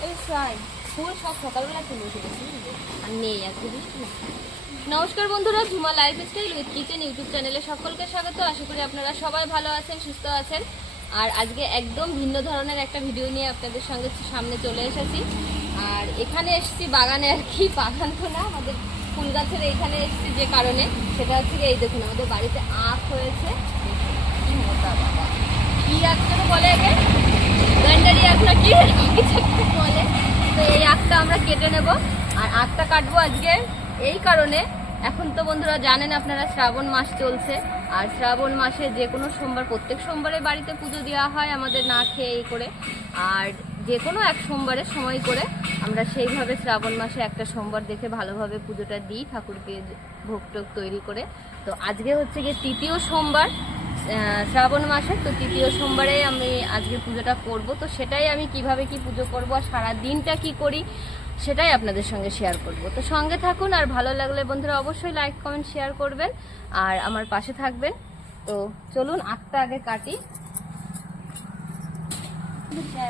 ফুল সব সকালবেলা চলে এসেছি আর নেই আজকে বৃষ্টি। নমস্কার বন্ধুরা, Jhuma lifestyle with kitchen YouTube চ্যানেলে সকলকে স্বাগত। আশা করি আপনারা সবাই ভালো আছেন, সুস্থ আছেন। আর আজকে একদম ভিন্ন ধরনের একটা ভিডিও নিয়ে আপনাদের সঙ্গে সামনে চলে এসেছি। আর এখানে এসেছি বাগানে, আর কি বাগান তো না, আমাদের ফুল গাছের এইখানে এসেছি যে কারণে, সেটা হচ্ছে এই দেখুন আমাদের বাড়িতে আখ হয়েছে। কি মোটা বাবা, কি আখ যেন বলে একে, গান্ডারি আখ না কি বলে। তো এই আখটা আমরা কেটে নেব। আর আখটা কাটবো আজকে এই কারণে, এখন তো বন্ধুরা জানেন আপনারা শ্রাবণ মাস চলছে। আর শ্রাবণ মাসে যে কোনো সোমবার, প্রত্যেক সোমবারে বাড়িতে পুজো দেওয়া হয় আমাদের না খেয়ে এই করে। আর যে কোনো এক সোমবারের সময় করে আমরা সেইভাবে শ্রাবণ মাসে একটা সোমবার দেখে ভালোভাবে পুজোটা দিই ঠাকুরকে ভোগ টোগ তৈরি করে। তো আজকে হচ্ছে গিয়ে তৃতীয় সোমবার শ্রাবণ মাসে, তো তৃতীয় সোমবারে আমি আজকে পুজোটা করব। তো সেটাই আমি কিভাবে কি পুজো করব আর সারা দিনটা কি করি সেটাই আপনাদের সঙ্গে শেয়ার করব। তো সঙ্গে থাকুন, আর ভালো লাগলে বন্ধুরা অবশ্যই লাইক কমেন্ট শেয়ার করবেন আর আমার পাশে থাকবেন। তো চলুন আখটা আগে কাটি।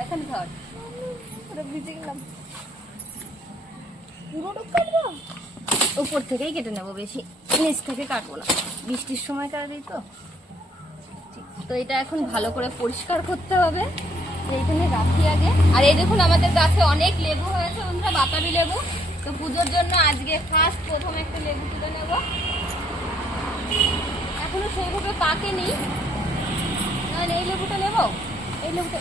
এখন ধর ভিজে গেলাম, উপর থেকেই কেটে নেবো, বেশি নিচ থেকে কাটবো না, বৃষ্টির সময় কাটবেই তো। তো এটা এখন ভালো করে পরিষ্কার করতে হবে, এইখানে রাখি আগে। আর এই দেখুন আমাদের গাছে অনেক লেবু হয়েছে বন্ধুরা, বাতাবি লেবু। তো পুজোর জন্য আজকে ফার্স্ট প্রথম একটা লেবু তুলে নেব। এখনো সেইভাবে পাকেনি, এই লেবুটা নেব। এই লেবুটা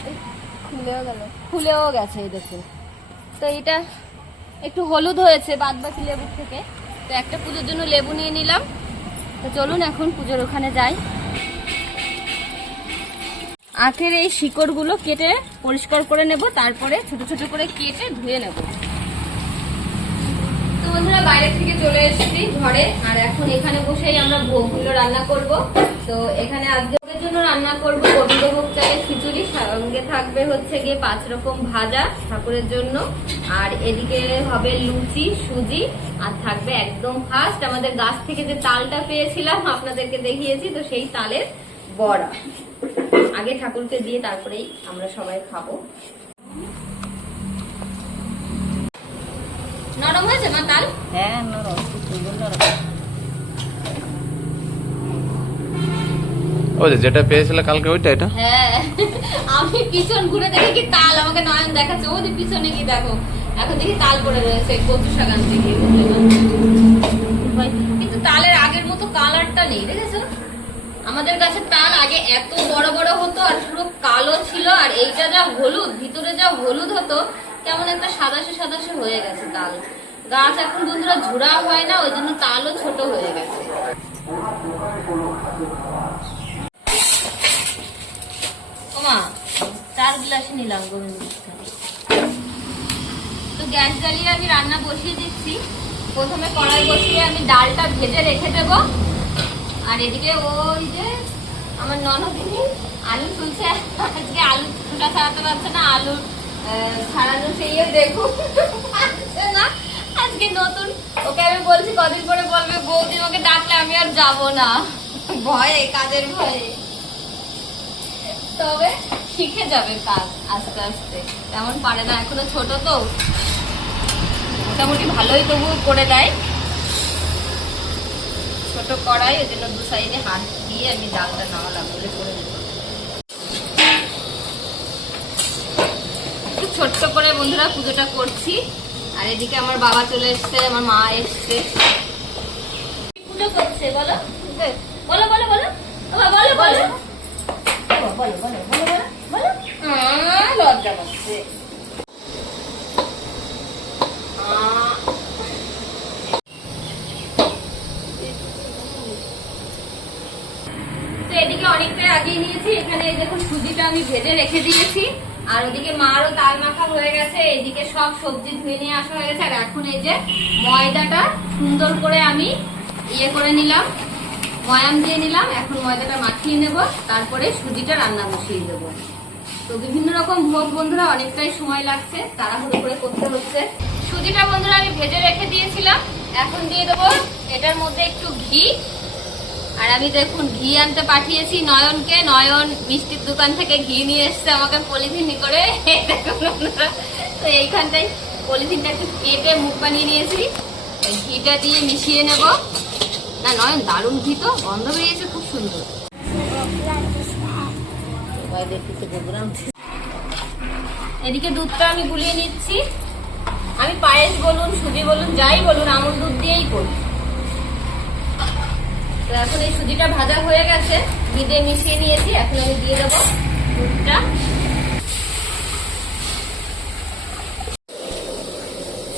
খুলেও গেছে এই দেখুন। তো এটা একটু হলুদ হয়েছে বাদ বাকি লেবুর থেকে। তো একটা পুজোর জন্য লেবু নিয়ে নিলাম। তো চলুন এখন পুজোর ওখানে যাই। আখের এই শিকড়গুলো কেটে পরিষ্কার করে নেব, তারপরে ছোট ছোট করে কেটে ধুয়ে নেব। তো বন্ধুরা বাইরে থেকে চলে এসেছি ঘরে, আর এখন এখানে বসেই আমরা ভোগগুলো রান্না করব। তো এখানে আজকের জন্য রান্না করব গোবিন্দভোগ চালের খিচুড়ি, সঙ্গে থাকবে হচ্ছে গিয়ে 5 রকম ভাজা ঠাকুরের জন্য। আর এদিকে হবে লুচি, সুজি, আর থাকবে একদম ফার্স্ট আমাদের গাছ থেকে যে তালটা পেয়েছিলাম আপনাদেরকে দেখিয়েছি, তো সেই তালের বড়া। আগে ঠাকুরকে দিয়ে তারপরেই আমরা সবাই খাবো। নরম হয়েছে মা তাল? হ্যাঁ নরম, ওই যেটা পেয়েছিল কালকে ওইটা, এটা হ্যাঁ। আমি পিছন ঘুরে দেখি কি তাল, আমাকে নয়ন দেখাচ্ছে ওদের পিছনে কি দেখো, এখন দেখি তাল পড়ে রয়েছে কচু শাক আনতে গিয়ে। কিন্তু তালের আগের মতো কালারটা নেই, দেখেছো? আমাদের গাছের তাল আগে এত বড় বড় হতো আর পুরো কালো ছিল, আর এইটা যা হলুদ, ভিতরে যা হলুদ হতো, কেমন একটা সাদাশে সাদাশে হয়ে গেছে তাল। গাছ এখন বন্ধুরা ঝুড়া হয় না, ওই জন্য তালও ছোট হয়ে গেছে। ওমা 4 গ্লাস নিলাম গোবিন্দভোগ। তো গ্যাস জ্বালিয়ে আমি রান্না বসিয়ে দিচ্ছি। প্রথমে কড়াই বসিয়ে আমি ডালটা ভেজে রেখে দেবো। আর এদিকে ওই যে আমার ননদিনী আলু তুলছে, আজকে আলু তুলা ছাড়াতে পারছে না, আলু ছাড়ানো সেইও দেখুন না। আজকে নতুন, ওকে আমি বলছি কদিন পরে বলবে বৌদি ওকে ডাকলে আমি আর যাবো না, ভয়ে, কাজের ভয়ে। তবে শিখে যাবে কাজ আস্তে আস্তে, তেমন পারে না, এখনো ছোট তো, মোটামুটি ভালোই তবু করে দেয়। ছোট কড়াই, ওই জন্য দু সাইডে হাত দিয়ে আমি ডালটা নামালাম বলে করে দেবো। একটু ছোট্ট করে বন্ধুরা পুজোটা করছি। আর এদিকে আমার বাবা চলে এসছে, আমার মা এসছে। পুজো করছে বলো বলো বলো বলো বলো বলো বলো বলো বলো বলো বলো। লজ্জা করছে। এদিকে অনেকটাই আগিয়ে নিয়েছি। এখানে দেখুন সুজিটা আমি ভেজে রেখে দিয়েছি, আর ওদিকে মারও তাল মাখা হয়ে গেছে। এদিকে সব সবজি ধুয়ে নিয়ে আসা হয়ে গেছে। আর এখন এই যে ময়দাটা সুন্দর করে আমি করে নিলাম, ময়াম দিয়ে নিলাম। এখন ময়দাটা মাখিয়ে নেব, তারপরে সুজিটা রান্না বসিয়ে দেবো। তো বিভিন্ন রকম ভোগ বন্ধুরা অনেকটাই সময় লাগছে, তাড়াহুড়ো করে করতে হচ্ছে। সুজিটা বন্ধুরা আমি ভেজে রেখে দিয়েছিলাম, এখন দিয়ে দেবো এটার মধ্যে একটু ঘি। আর আমি দেখুন ঘি আনতে পাঠিয়েছি নয়নকে। নয়ন মিষ্টির দোকান থেকে ঘি নিয়ে এসছে আমাকে পলিথিন করে। তো এইখানটাই পলিথিনটা একটু কেটে মুখ বানিয়ে নিয়েছি। ঘিটা দিয়ে মিশিয়ে নেব। না নয়ন, দারুণ ঘি তো, গন্ধ বেরিয়েছে খুব সুন্দর। এদিকে দুধটা আমি গুলিয়ে নিচ্ছি। আমি পায়েস বলুন, সুজি বলুন, যাই বলুন, আমুল দুধ দিয়েই করি। তো এখন এই সুজিটা ভাজা হয়ে গেছে, ঘি দিয়ে মিশিয়ে নিয়েছি। এখন আমি দিয়ে দেবো দুধটা।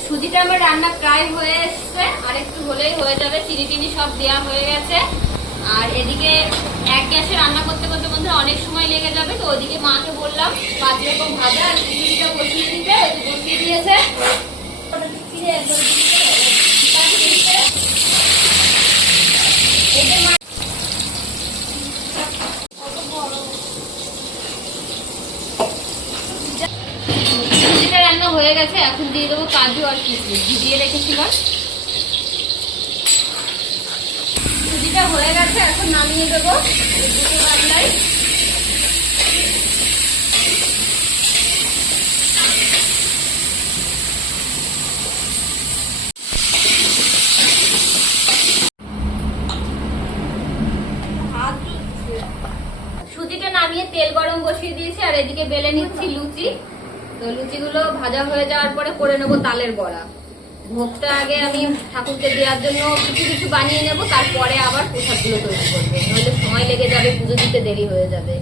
সুজিটা আমার রান্না প্রায় হয়ে এসছে, আর একটু হলেই হয়ে যাবে। চিনি টিনি সব দেওয়া হয়ে গেছে। আর এদিকে এক গ্যাসে রান্না করতে করতে বন্ধুরা অনেক সময় লেগে যাবে। তো ওদিকে মাকে বললাম 5 রকম ভাজা আর সুজিটা বসিয়ে দিতে, বসিয়ে দিয়েছে। সুজিটা রান্না হয়ে গেছে, এখন দিয়ে দেবো কাজু আর কিশমিশ ভিজিয়ে রেখেছিলাম। সুজিটা হয়ে গেছে, এখন নামিয়ে দেবো দুটো গামলায়। সুজিটা নামিয়ে তেল গরম বসিয়ে দিয়েছি, আর এদিকে বেলে নিচ্ছি লুচি। তো লুচিগুলো ভাজা হয়ে যাওয়ার পরে করে নেবো তালের বড়া। ভোগটা আগে আমি ঠাকুরকে দেওয়ার জন্য কিছু কিছু বানিয়ে নেব, তারপরে আবার প্রসাদগুলো তৈরি করবো, নইলে সময় লেগে যাবে, পুজো দিতে দেরি হয়ে যাবে।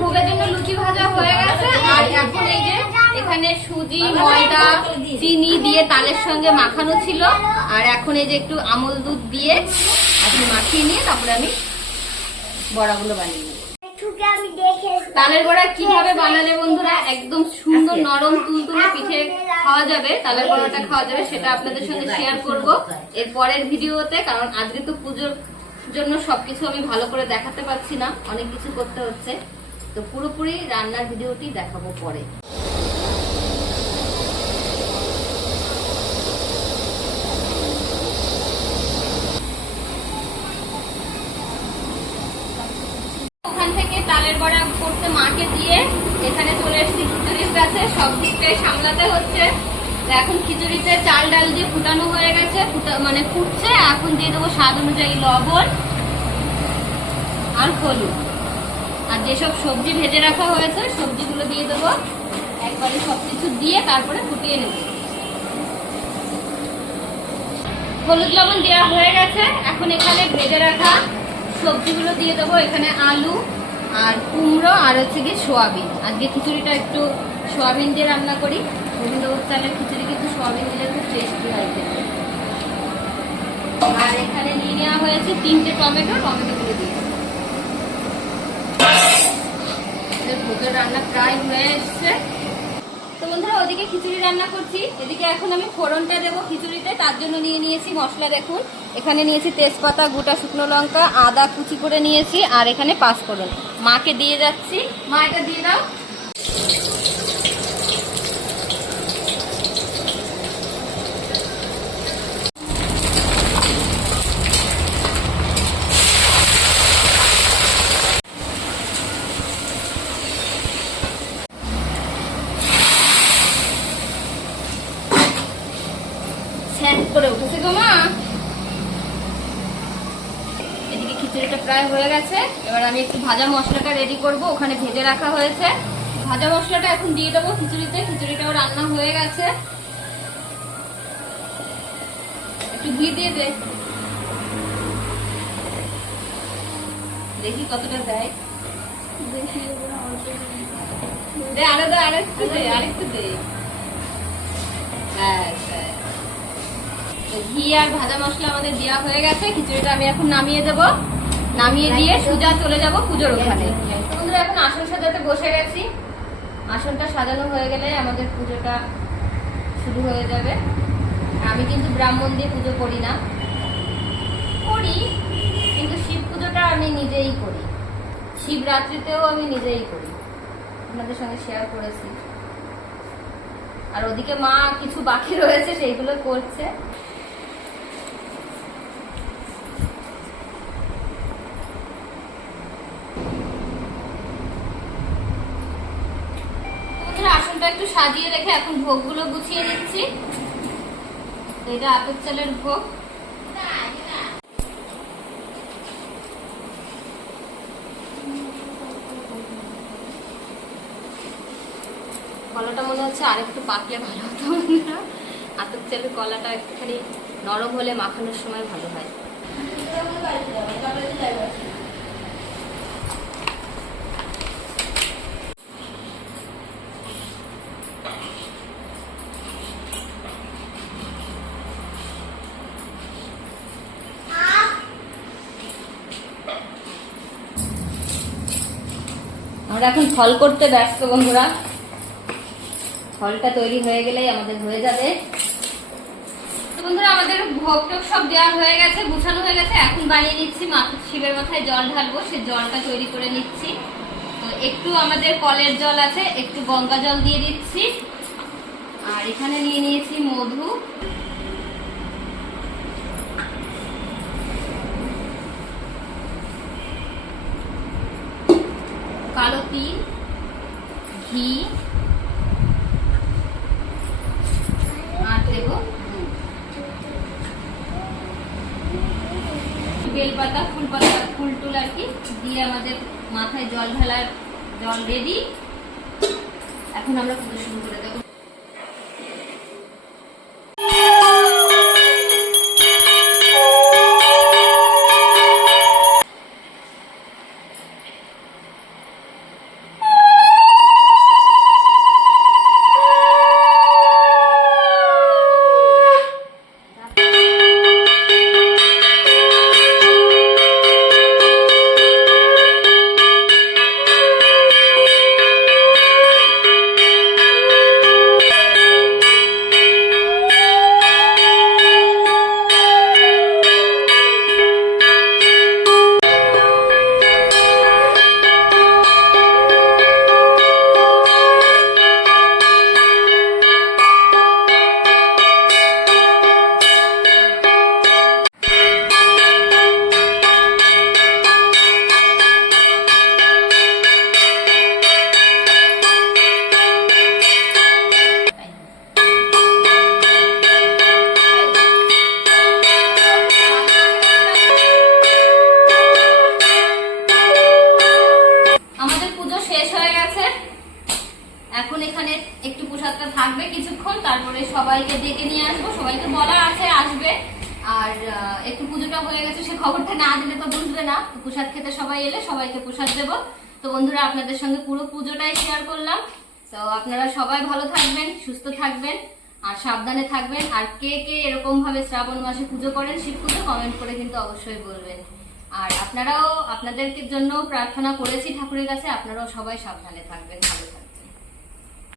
ভোগের জন্য লুচি ভাজা হয়ে গেছে, আর এখন এই যে এখানে সুজি, ময়দা, চিনি দিয়ে তালের সঙ্গে মাখানো ছিল। আর এখন এই যে একটু আমল দুধ দিয়ে এখন মাখিয়ে নিয়ে তারপরে আমি বড়াগুলো বানিয়ে নেব। তালের বড়া কিভাবে বানালে বন্ধুরা একদম সুন্দর নরম তুলতুলে পিঠে খাওয়া যাবে, তালের বড়াটা খাওয়া যাবে, সেটা আপনাদের সঙ্গে শেয়ার করব এর পরের ভিডিওতে। কারণ আজকে তো পুজোর জন্য সবকিছু আমি ভালো করে দেখাতে পারছি না, অনেক কিছু করতে হচ্ছে। তো পুরোপুরি রান্নার ভিডিওটি দেখাবো পরে। ওখান থেকে তালের বড়া করতে মাকে দিয়ে এখানে চলে এসেছি খিচুড়ির কাছে। সব দিকটাই সামলাতে হচ্ছে। এখন খিচুড়িতে চাল ডাল দিয়ে ফুটানো হয়ে গেছে, মানে ফুটছে। এখন দিয়ে দেবো স্বাদ অনুযায়ী লবণ আর হলুদ, আর যেসব সবজি ভেজে রাখা হয়েছে সবজিগুলো দিয়ে দেবো। একবারে সবকিছু দিয়ে তারপরে ফুটিয়ে নেব। হলুদ লবণ দেওয়া হয়ে গেছে। এখন এখানে ভেজে রাখা সবজিগুলো দিয়ে দেবো। এখানে আলু আর কুমড়ো আর হচ্ছে গিয়ে সোয়াবিন। আজকে খিচুড়িটা একটু সোয়াবিন দিয়ে রান্না করি। গোবিন্দভোগ চালের খিচুড়ি কিন্তু সোয়াবিন দিলে খুব টেস্টি হয়। আর এখানে নিয়ে নেওয়া হয়েছে 3টে টমেটো, টমেটোগুলো দিয়ে দেবো। ভোগের রান্না প্রায় হয়ে এসছে। তো বন্ধুরা ওদিকে খিচুড়ি রান্না করছি, এদিকে এখন আমি ফোড়নটা দেবো খিচুড়িতে। তার জন্য নিয়ে নিয়েছি মশলা। দেখুন এখানে নিয়েছি তেজপাতা, গোটা শুকনো লঙ্কা, আদা কুচি করে নিয়েছি, আর এখানে পাঁচফোড়ন। মাকে দিয়ে যাচ্ছি। মা এটা দিয়ে দাও। করে উঠেছে গো মা। এদিকে খিচুড়িটা প্রায় হয়ে গেছে। এবার আমি একটু ভাজা মশলাটা রেডি করব। ওখানে ভেজে রাখা হয়েছে ভাজা মশলাটা, এখন দিয়ে দেবো খিচুড়িতে। খিচুড়িটাও রান্না হয়ে গেছে। একটু ঘি দিয়ে দে, দেখি কতটা দেয়। আরো দে, আরেকটু দে, আরেকটু দে। হ্যাঁ ঘি আর ভাজা মশলা আমাদের দেওয়া হয়ে গেছে। খিচুড়িটা আমি এখন নামিয়ে দেবো। নামিয়ে দিয়ে সোজা চলে যাব পুজোর ওখানে। বন্ধুরা এখন আসন সাজাতে বসে গেছি। আসনটা সাজানো হয়ে গেলে আমাদের পুজোটা শুরু হয়ে যাবে। আমি কিন্তু ব্রাহ্মণ দিয়ে পুজো করি না, করি করি, কিন্তু শিব পুজোটা আমি নিজেই করি, শিবরাত্রিতেও আমি নিজেই করি, আপনাদের সঙ্গে শেয়ার করেছি। আর ওদিকে মা কিছু বাকি রয়েছে সেইগুলো করছে। আসনটা একটু সাজিয়ে রেখে এখন ভোগগুলো গুছিয়ে নিচ্ছি। এটা আপেল চালের ভোগ। কলাটা মনে হচ্ছে আরেকটু পাকলে ভালো হতো। আপেল চালের কলাটা একটুখানি নরম হলে মাখানোর সময় ভালো হয়। আমরা এখন ফল করতে ব্যস্ত বন্ধুরা, ফলটা তৈরি হয়ে গেলেই আমাদের হয়ে যাবে। তো বন্ধুরা আমাদের ভোগ টোগ সব দেওয়া হয়ে গেছে, গুছানো হয়ে গেছে। এখন বানিয়ে নিচ্ছি শিবের মাথায় জল ঢালবো, সে জলটা তৈরি করে নিচ্ছি। তো একটু আমাদের কলের জল আছে, একটু গঙ্গা জল দিয়ে দিচ্ছি। আর এখানে নিয়ে নিয়েছি মধু, কালো তিল, ঘি আর দেব বেলপাতা, ফুল টুল আর কি দিয়ে আমাদের মাথায় জল ঢালার জল রেডি। এখন আমরা পুজো শুরু করে দেবো। এখন এখানে একটু প্রসাদটা থাকবে কিছুক্ষণ, তারপরে সবাইকে ডেকে নিয়ে আসবো। সবাইকে বলা আছে আসবে। আর একটু পুজোটা হয়ে গেছে, সে খবরটা না দিলে তো বুঝবে না। প্রসাদ খেতে সবাই এলে সবাইকে প্রসাদ দেবো। তো বন্ধুরা আপনাদের সঙ্গে পুরো পুজোটাই শেয়ার করলাম। তো আপনারা সবাই ভালো থাকবেন, সুস্থ থাকবেন আর সাবধানে থাকবেন। আর কে কে এরকম ভাবে শ্রাবণ মাসে পুজো করেন, শিব পুজো, কমেন্ট করে কিন্তু অবশ্যই বলবেন। আর আপনারাও, আপনাদের জন্য প্রার্থনা করেছি ঠাকুরের কাছে, আপনারাও সবাই সাবধানে থাকবেন, ভালো থাকবেন।